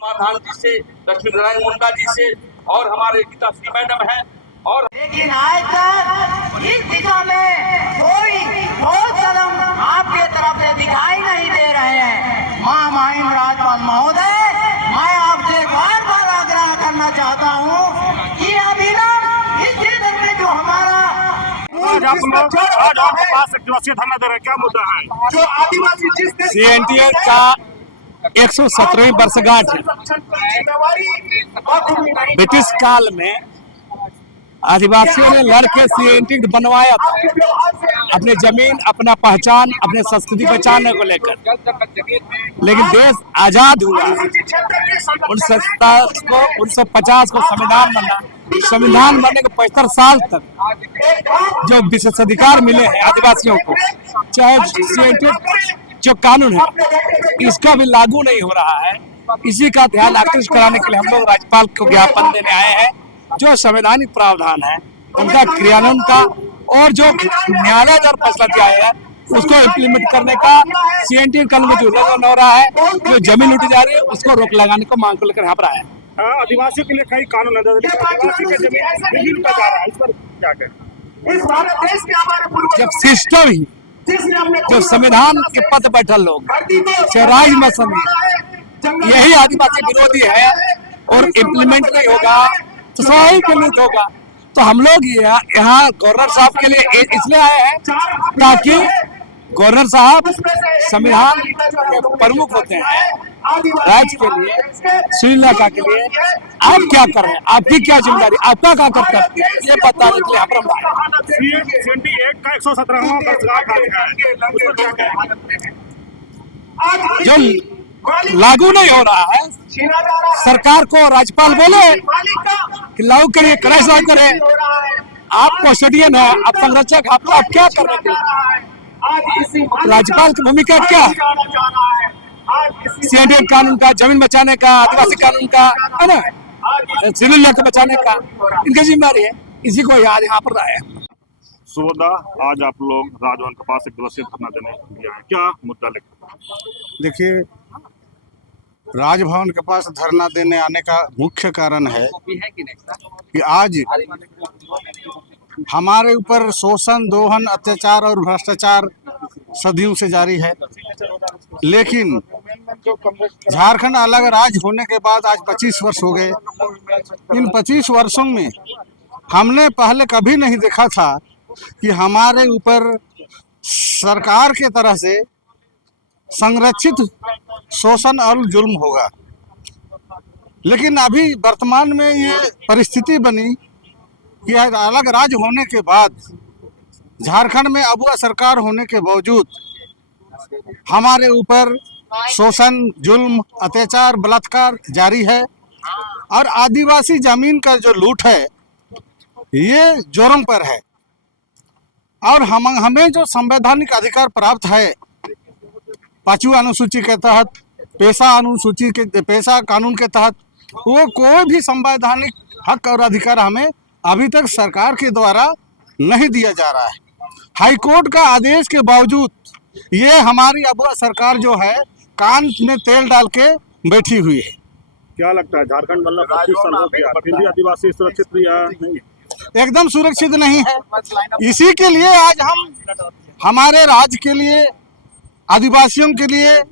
समाधान जी से, लक्ष्मी नारायण मुंडा जी से और हमारे गीता श्री मैडम है, और लेकिन आज तक इस दिशा में कोई ठोस कदम आपके तरफ से दिखाई नहीं दे रहे हैं। महामहिम राज्यपाल महोदय, मैं आपसे बार बार आग्रह करना चाहता हूँ कि अविलंब इस क्षेत्र में जो हमारा आज आप लोग आज आपके पास एक दिवसीय धरना दे रहे हैं, क्या मुद्दा है? जो आदिवासी CNTA का 117वीं वर्षगांठ है। ब्रिटिश काल में आदिवासियों ने लड़के CNTA बनवाया था, अपने जमीन, अपना पहचान, अपने संस्कृति बचाने को लेकर। लेकिन देश आजाद हुआ 1950 को संविधान बना। संविधान बनने के 75 साल तक जो विशेषाधिकार मिले हैं आदिवासियों को, चाहे CNTA जो कानून है इसका भी लागू नहीं हो रहा है। इसी का ध्यान आकृष्ट कराने के लिए हम लोग राज्यपाल को ज्ञापन देने आए हैं। जो संवैधानिक प्रावधान है उनका क्रियान्वयन का और जो न्यायालय द्वारा फैसला दिया है उसको इम्प्लीमेंट करने का, CNTA कानून में जो उल्लंघन हो रहा है, जो जमीन लूटी जा रही है उसको रोक लगाने को मांग को लेकर यहाँ पर आए हैं। आदिवासियों के लिए कई कानून है, आदिवासी का जमीन नहीं लूटा जा रहा है, इस पर क्या कहें? जब सिस्टम ही जो संविधान के पद बैठल लोग, चाहे राज्य में सभी यही आदिवासी विरोधी है और इम्प्लीमेंट नहीं होगा तो सही के लिए होगा। तो हम लोग यहाँ गवर्नर साहब के लिए इसलिए आए हैं ताकि गवर्नर साहब संविधान के प्रमुख होते हैं राज्य के लिए, श्रीलंका के लिए। आप क्या कर रहे हैं, आपकी क्या जिम्मेदारी, आपका क्या कर्तव्य, ये बताने के लिए हम लोग आए। CNTA का 117वां वर्षगांठ है, उस पर क्या कहें? जो लागू नहीं हो रहा है, सरकार को राज्यपाल बोले कि लागू करिए, कैसे लागू करें? आप कस्टोडियन है, आप संरक्षक, आप क्या कर रहे थे? राज्यपाल की भूमिका क्या है? CNTA कानून का, जमीन बचाने का, आदिवासी कानून का, है ना, सिविल लॉ को बचाने का इनकी जिम्मेदारी है। इसी को याद यहाँ पर आए। सुबोधा, आज आप लोग राजभवन के पास एक दिवसीय धरना देने गए हैं, क्या मुद्दा लेकर? देखिए, राजभवन के पास धरना देने आने का मुख्य कारण है कि आज हमारे ऊपर शोषण, दोहन, अत्याचार और भ्रष्टाचार सदियों से जारी है। लेकिन झारखंड अलग राज्य होने के बाद आज 25 वर्ष हो गए। इन 25 वर्षों में हमने पहले कभी नहीं देखा था कि हमारे ऊपर सरकार के तरह से संरक्षित शोषण और जुल्म होगा। लेकिन अभी वर्तमान में ये परिस्थिति बनी कि अलग राज्य होने के बाद झारखंड में अबुआ सरकार होने के बावजूद हमारे ऊपर शोषण, जुल्म, अत्याचार, बलात्कार जारी है और आदिवासी जमीन का जो लूट है ये जोरों पर है। और हमें जो संवैधानिक अधिकार प्राप्त है 5वीं अनुसूची के तहत, पेशा कानून के तहत, वो कोई भी संवैधानिक हक और अधिकार हमें अभी तक सरकार के द्वारा नहीं दिया जा रहा है। हाईकोर्ट का आदेश के बावजूद ये हमारी अबुआ सरकार जो है कान में तेल डाल के बैठी हुई है। क्या लगता है, झारखंड मतलब 25 साल हो गया, फिर भी आदिवासी सुरक्षित भी नहीं? एकदम सुरक्षित नहीं है। इसी के लिए आज हम हमारे राज्य के लिए, आदिवासियों के लिए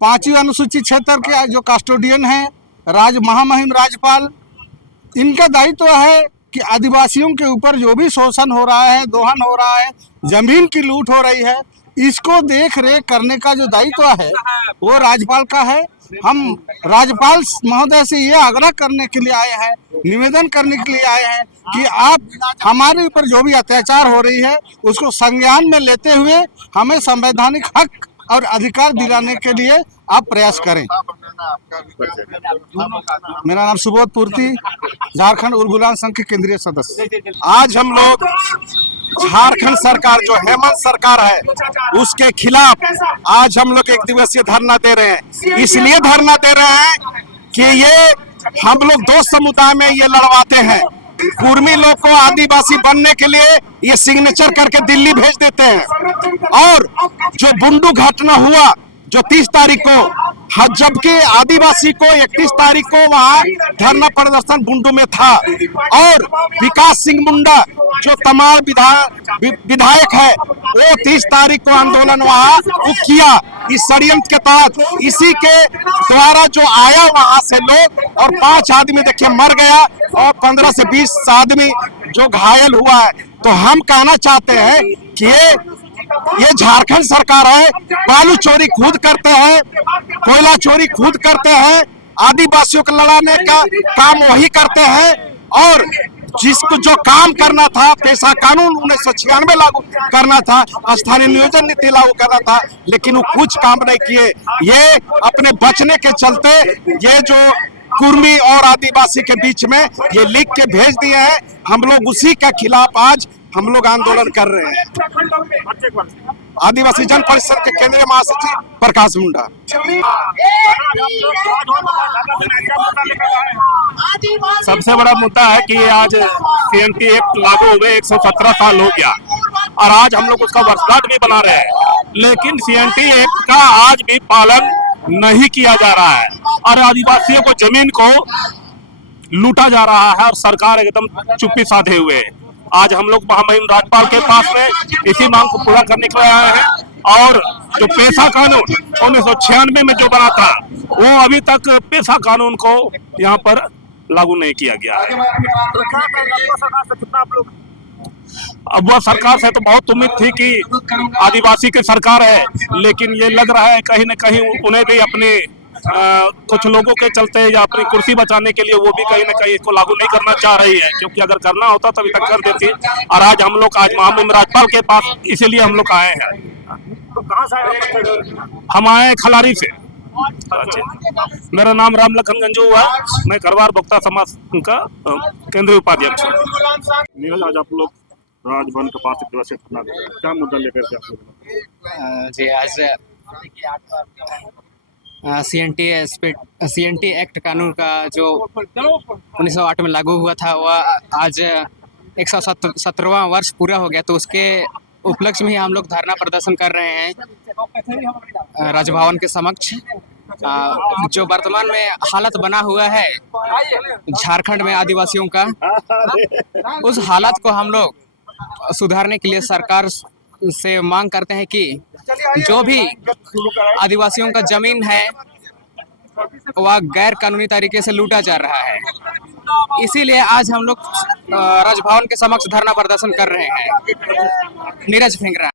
5वीं अनुसूचित क्षेत्र के जो कस्टोडियन हैं, महामहिम राज्यपाल, इनका दायित्व है कि आदिवासियों के ऊपर जो भी शोषण हो रहा है, दोहन हो रहा है, जमीन की लूट हो रही है, इसको देख रेख करने का जो दायित्व है वो राज्यपाल का है। हम राज्यपाल महोदय से ये आग्रह करने के लिए आए हैं, निवेदन करने के लिए आए हैं कि आप हमारे ऊपर जो भी अत्याचार हो रही है उसको संज्ञान में लेते हुए हमें संवैधानिक हक और अधिकार दिलाने के लिए आप प्रयास करें। मेरा नाम सुबोध पूर्ति, झारखंड उर्गुलान संघ के केंद्रीय सदस्य। आज हम लोग झारखंड सरकार जो हेमंत सरकार है उसके खिलाफ आज हम लोग 1 दिवसीय धरना दे रहे हैं। इसलिए धरना दे रहे हैं कि ये हम लोग 2 समुदाय में ये लड़वाते हैं। कुर्मी लोग को आदिवासी बनने के लिए ये सिग्नेचर करके दिल्ली भेज देते हैं। और जो बुंडू घटना हुआ जो 30 तारीख को, जबकि आदिवासी को 31 तारीख को वहां धरना प्रदर्शन बुंडू में था। और विकास सिंह मुंडा जो तमाम विधायक है वो 30 तारीख को आंदोलन वहां किया इस षड्यंत्र के तहत। इसी के द्वारा जो आया वहां से लोग, और 5 आदमी देखिए मर गया और 15 से 20 आदमी जो घायल हुआ है। तो हम कहना चाहते हैं कि ये झारखंड सरकार है, बालू चोरी खुद करते हैं, कोयला चोरी खुद करते हैं, आदिवासियों को लड़ाने का काम वही करते हैं। और जिसको जो काम करना था, पेशा कानून 1996 लागू करना था, स्थानीय नियोजन नीति लागू करना था, लेकिन वो कुछ काम नहीं किए। ये अपने बचने के चलते ये जो कुर्मी और आदिवासी के बीच में ये लिख के भेज दिए हैं। हम लोग उसी के खिलाफ आज हम लोग आंदोलन कर रहे हैं। आदिवासी जन परिषद के केंद्रीय महासचिव प्रकाश मुंडा। सबसे बड़ा मुद्दा है कि आज CNT एक्ट लागू हुए 117 साल हो गया और आज हम लोग उसका वर्षगांठ भी बना रहे हैं, लेकिन CNT एक्ट का आज भी पालन नहीं किया जा रहा है और आदिवासियों को जमीन को लूटा जा रहा है और सरकार एकदम चुप्पी साधे हुए है। आज हम लोग महामहिम राज्यपाल के पास में इसी मांग को पूरा करने के लिए आए हैं। और जो पेशा कानून 1996 में जो बना था वो अभी तक पेशा कानून को यहाँ पर लागू नहीं किया गया है। अब वह सरकार से तो बहुत उम्मीद थी कि आदिवासी की सरकार है, लेकिन ये लग रहा है कहीं न कहीं उन्हें भी अपने कुछ लोगों के चलते या अपनी कुर्सी बचाने के लिए वो भी कहीं न कहीं इसको लागू नहीं करना चाह रही है, क्योंकि अगर करना होता तभी तक कर देती। और आज हम लोग महामहिम राज्यपाल के पास इसीलिए हम लोग आए हैं। तो कहाँ से आए? हम आए हैं खलारी से। मेरा नाम राम लखन गंजू है, मैं करवार भोक्ता समाज का केंद्रीय उपाध्यक्ष हूँ। नीरज, आज आप लोग राजभवन के पास 1 दिवसीय धरना दे रहे हैं, क्या मुद्दा लेकर के आप लोग? जी, आज CNT एक्ट कानून का जो 1908 में लागू हुआ था वह आज 117वां वर्ष पूरा हो गया, तो उसके उपलक्ष्य में ही हम लोग धरना प्रदर्शन कर रहे हैं राजभवन के समक्ष। जो वर्तमान में हालत बना हुआ है झारखंड में आदिवासियों का, उस हालत को हम लोग सुधारने के लिए सरकार से मांग करते हैं कि जो भी आदिवासियों का जमीन है वह गैर कानूनी तरीके से लूटा जा रहा है। इसीलिए आज हम लोग राजभवन के समक्ष धरना प्रदर्शन कर रहे हैं। नीरज फिंगरा।